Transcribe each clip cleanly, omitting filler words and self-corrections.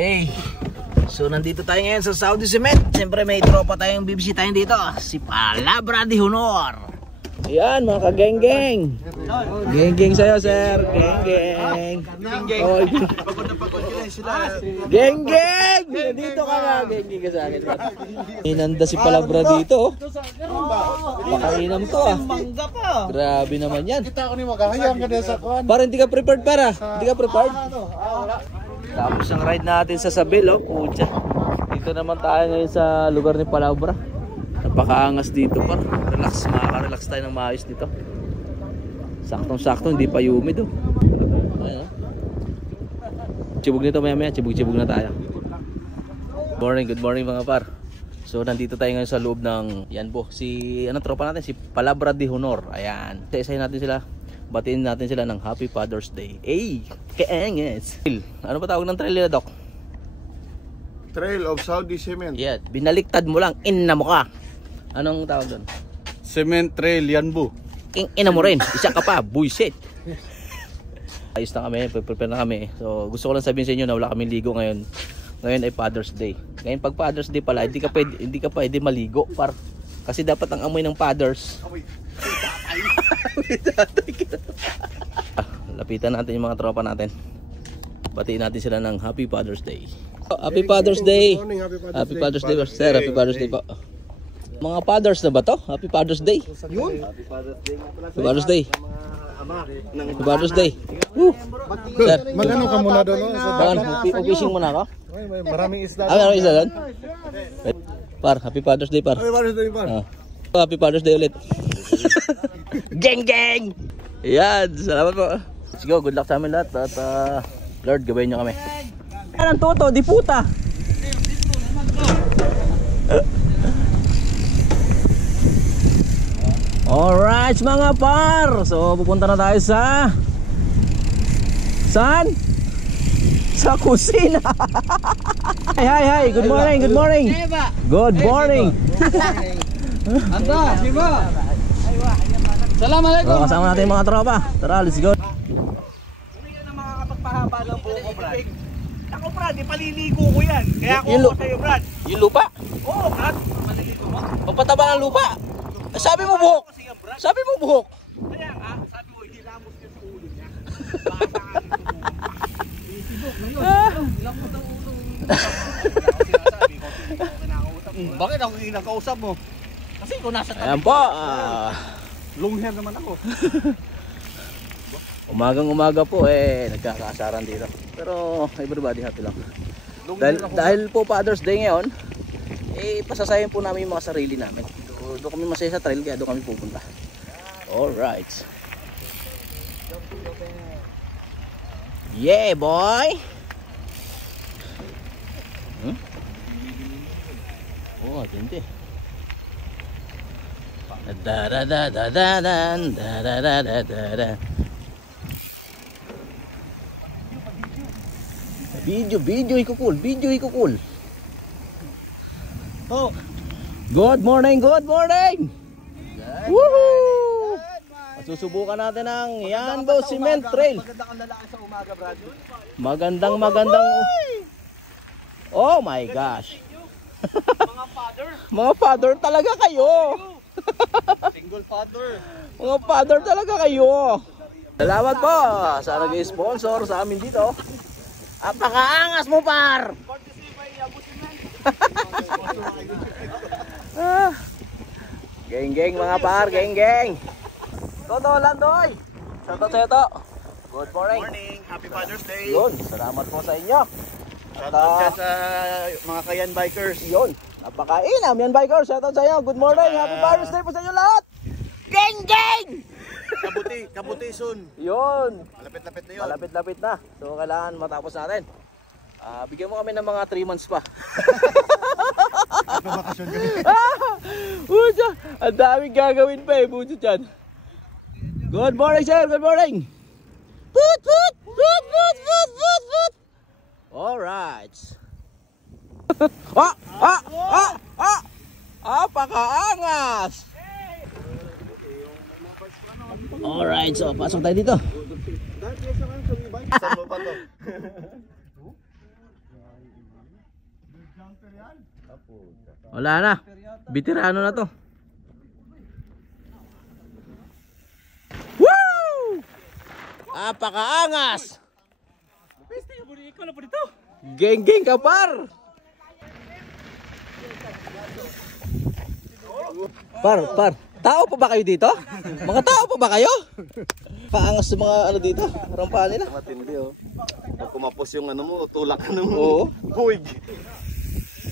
Okay. So nandito tayo ngayon sa Saudi Cement. Siyempre may tropa tayong bibisitahin dito. Si Palabra de Honor. Ayan mga ka-geng-geng. Geng-geng sa'yo sir. Geng-geng. Geng-geng. Dito ka nga. Geng-geng ka sa akin. Inanda si Palabra dito. Pakainam to ah. Grabe naman yan. Kita ko ni magahayang ka din sa kuhan. Para hindi ka prepared para. Hindi ka prepared. Tapos ang ride natin sa Sabil, oh, pucha. Dito naman tayo ngayon sa lugar ni Palabra. Napakaangas dito par. Relax, makaka-relax tayo ng maayos dito. Saktong-sakto, hindi pa humid oh. Ayan, oh. Chibog nito maya-maya, chibog-chibog na tayo. Good morning mga par. So nandito tayo ngayon sa loob ng yan po. Si ano tropa natin, si Palabra de Honor. Ayan. Isa-isahin natin sila. Batiin natin sila ng Happy Father's Day. Hey, kaangas. Ano ba tawag ng trail nila, Doc? Trail of Saudi Cement. Yeah, binaliktad mo lang, inna mo ka. Anong tawag doon? Cement Trail, yan bu. Ina mo rin, isa ka pa, buisit. Ayos na kami, prepare na kami. So gusto ko lang sabihin sa inyo na wala kaming ligo ngayon. Ngayon ay Father's Day. Ngayon pag Father's Day pala, hindi ka pwede maligo par. Kasi dapat ang amoy ng fathers. Lapitan natin yung mga tropa natin. Batiin natin sila ng Happy Father's Day. Happy Father's Day. Happy Father's Day, sir. Happy Father's Day po. Mga fathers na ba to? Happy Father's Day. Yun. Happy Father's Day. Happy Father's Day. Sir, Magano ka muna doon? fishing muna ako. Maraming isda. Maraming isda doon? Par, Happy Father's Day par. Happy Father's Day par. Happy Father's Day ulit. Geng geng. Yan, salamat po. Let's go, good luck sa amin lahat at Lord, gabayan nyo kami. Yan ang toto, di puta. Alright mga par. So pupunta na tayo sa saan? Sa kusina. Hi, good morning, good morning. Good morning. Anta, siba. Assalamualaikum. So, kasama natin mga tropa. Tara, let's go. Hindi ka na makakapagpahaba ng buko, Brad. Ako, Brad, ipaliligo ko yan. Kaya ako Yung ako sa'yo, Brad. Yung lupa? Oo, Brad. Paliligo mo. Pagpataba ng lupa. Sabi mo buhok. Sabi mo buhok. Kaya nga, sabi mo, hinilamos niya sa ulo niya. Baka saan isibok ngayon. Ilang mo ng ulo. Bakit ako kinakausap mo? Kasi kung nasa tabi. Ayan po. Long hair naman ako. Umagang-umaga po nagkakaasaran dito. Pero everybody happy lang. Dahil po Father's Day ngayon, pasasayin po namin yung mga sarili namin. Doon kami masaya sa trail kaya doon kami pupunta. Alright. Yeah boy. Oh, atente. Video ikukul. Oh. Good morning. Woohoo! Susubukan natin ang Yanbo Cement Trail. Maganda kang lalaki sa umaga, Brad. Magandang. Oh my gosh. Mga father talaga kayo. Single father. Mga father talaga kayo. Salamat po sa nag-sponsor sa amin dito. Apakaangas mo par. Geng mga par, geng. Toto Landoy. Shoutout sa'yo to. Good morning. Happy Father's Day. Yun, salamat po sa inyo. Shoutout dyan sa mga Kayan Bikers. Yun, napakainam yan bikers. Shoutout sa inyo. Good morning, Happy Father's Day po sa inyo lahat. Geng! Kabuti soon. Yun. Malapit-lapit na yun. Malapit-lapit na. So kailangan matapos natin. Bigyan mo kami ng mga 3 months pa. Bakasyon kami. Pucha, ang daming gagawin pa pucha dyan. Good morning sir, good morning. Put. Alright. Pakaangas. Alright, so pasok tayo dito. Wala na. Veterano na to. Woo! Apakaangas! Geng-geng ka par! Par. Tao pa ba kayo dito? Mga tao pa ba kayo? Paangas sa mga ano dito. Rampahan nila. Matindi oh. Pag kumapos yung ano mo, tulak ka mo. Oo. Buig.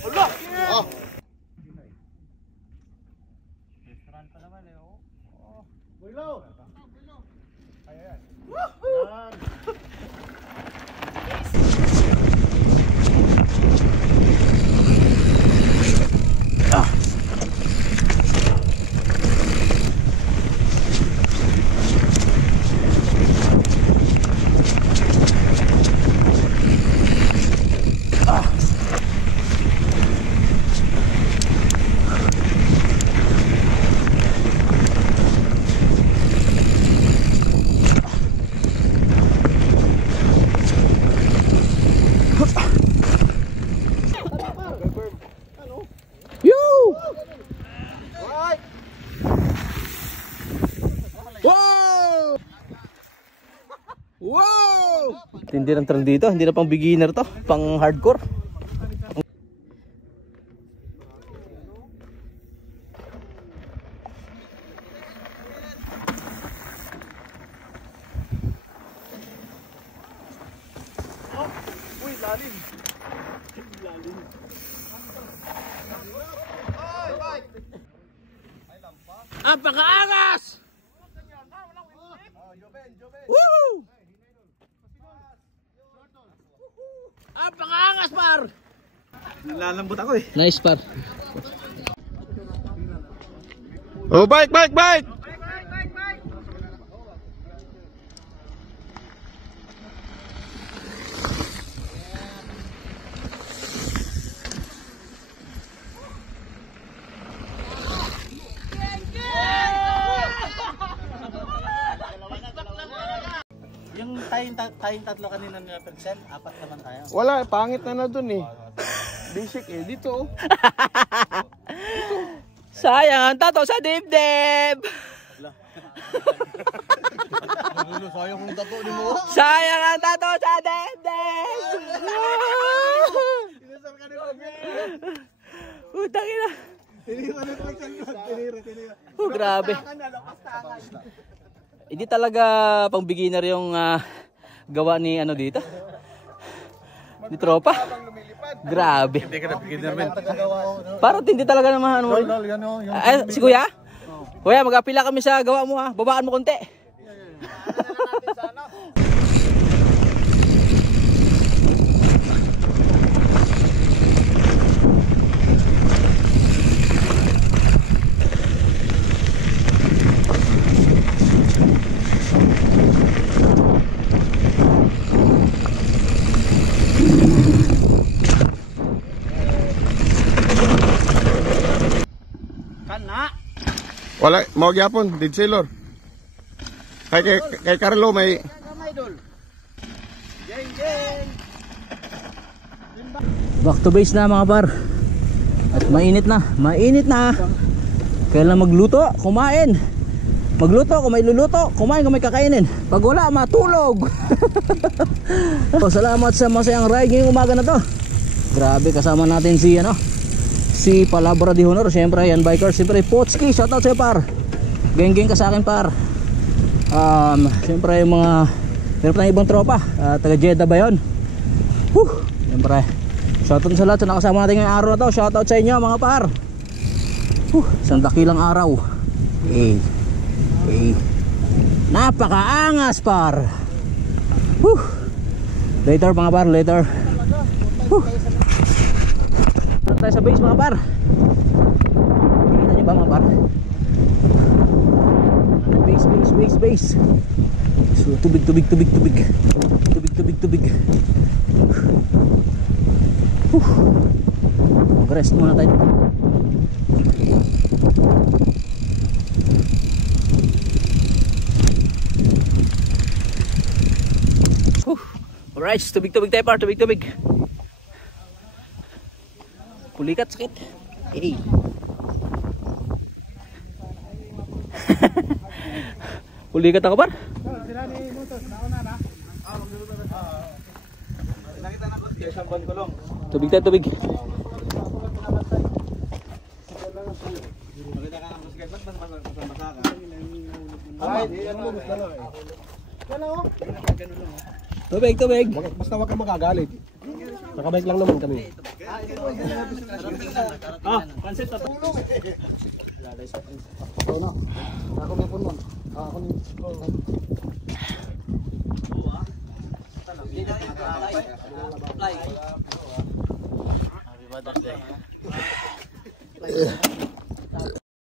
Allah! Ah! Builo! Hindi ng trend dito, hindi na pang beginner to, pang hardcore. Uy, lalim. Apakaangas! Woo! Apakaangas par! Lalambot ako eh. Nice par. Oh, bike! Yung tayong tatlo kanina nila Percel, 4 naman tayo. Wala, pangit na dun eh. Basic eh. Dito oh. Sayang ang tato sa dibdib! Sayang kung tato ni mo. Sayang ang tato sa dibdib! Inasal ka ni Pagay. Utang ina! Tinira ni Pagay. Tinira. Oh, grabe. Hindi talaga pang beginner yung gawa ni ano dito. Ni tropa. Grabe. Hindi ka na beginner men. Parang hindi talaga naman ano. Yan oh. Si Kuya? Kuya, mag-apila kami sa gawa mo ha. Babaan mo konti. Wala, mau gyapon, did sailor. Kay Carlo may Back to base na mga par. At mainit na. Kailan magluto, kumain. Magluto kung may luluto, kumain kung may kakainin. Pag wala, matulog. Salamat sa masayang ride ngayong umaga na to. Grabe, kasama natin si Palabra de Honor, siyempre yan biker, siyempre Potski, shoutout sa'yo par. Geng ka sa akin par. Siyempre yung mga meron pa ng ibang tropa, taga Jeddah ba yun? Siyempre shoutout sa lahat sa nakasama natin ngayong araw na to. Shoutout sa inyo mga par. Isang dakilang araw. Napakaangas par. Later mga par, later. Tayo sa base mga par. Kita nyo ba mga par? Base. So tubig. Mag-rest muna tayo. Alright, tubig tayo par, tubig. Pulikat sakit. Hey. Pulikat ako par. Sila ni Mutos, nauna na. Nakita na ko isang buwan ko lang. Tubig tayo, tubig. Nakita ka ng basket, ba't masama ka? Ay, ano mo gusto na eh. Ano? Tubig, tubig. Basta wag kang magagalit. Nakabike lang naman kami. Pansit na tulong eh. Ako na. Ako na po nun. Ako ni. Happy Mother's Day.